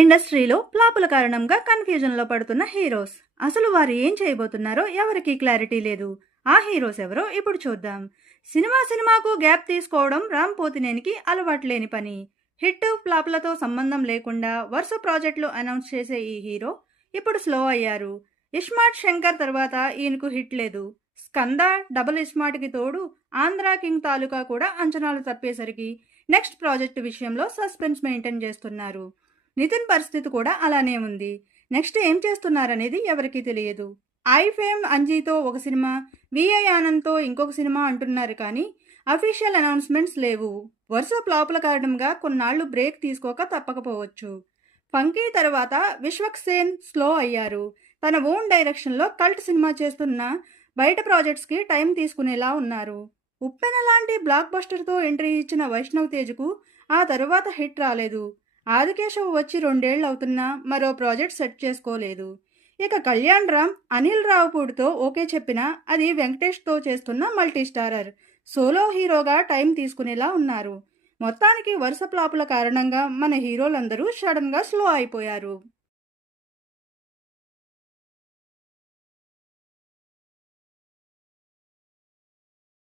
ఇండస్ట్రీలో ఫ్లాపుల కారణంగా కన్ఫ్యూజన్లో పడుతున్న హీరోస్. అసలు వారు ఏం చేయబోతున్నారో ఎవరికీ క్లారిటీ లేదు. ఆ హీరోస్ ఎవరో ఇప్పుడు చూద్దాం. సినిమాకు గ్యాప్ తీసుకోవడం రామ్ పోతినేనికి అలవాట్లేని పని. హిట్ ఫ్లాపులతో సంబంధం లేకుండా వరుస ప్రాజెక్టులు అనౌన్స్ చేసే ఈ హీరో ఇప్పుడు స్లో అయ్యారు. ఇస్మార్ట్ శంకర్ తర్వాత ఈయనకు హిట్ లేదు. స్కంద డబుల్ ఇస్మార్ట్కి తోడు ఆంధ్రా కింగ్ తాలూకా కూడా అంచనాలు తప్పేసరికి నెక్స్ట్ ప్రాజెక్టు విషయంలో సస్పెన్స్ మెయింటైన్ చేస్తున్నారు. నితిన్ పరిస్థితి కూడా అలానే ఉంది. నెక్స్ట్ ఏం చేస్తున్నారనేది ఎవరికీ తెలియదు. ఐ ఫేమ్ అంజీతో ఒక సినిమా, విఐ ఆనంద్తో ఇంకొక సినిమా అంటున్నారు కానీ అఫీషియల్ అనౌన్స్మెంట్స్ లేవు. వరుస ఫ్లాపుల కారణంగా కొన్నాళ్లు బ్రేక్ తీసుకోక తప్పకపోవచ్చు. ఫంకీ తర్వాత విశ్వక్ సేన్ స్లో అయ్యారు. తన ఓన్ డైరెక్షన్లో కల్ట్ సినిమా చేస్తున్న బయట ప్రాజెక్ట్స్కి టైం తీసుకునేలా ఉన్నారు. ఉప్పెన లాంటి బ్లాక్ బస్టర్తో ఎంట్రీ ఇచ్చిన వైష్ణవ్ తేజ్కు ఆ తరువాత హిట్ రాలేదు. ఆదికేశవ్ వచ్చి 2 ఏళ్ళు అవుతున్నా మరో ప్రాజెక్ట్ సెట్ చేసుకోలేదు. ఇక కళ్యాణ్ రామ్ అనిల్ రావుపూడితో ఓకే చెప్పినా అది వెంకటేష్తో చేస్తున్న మల్టీ స్టారర్. సోలో హీరోగా టైం తీసుకునేలా ఉన్నారు. మొత్తానికి వరుస ఫ్లాపుల కారణంగా మన హీరోలందరూ సడన్గా స్లో అయిపోయారు.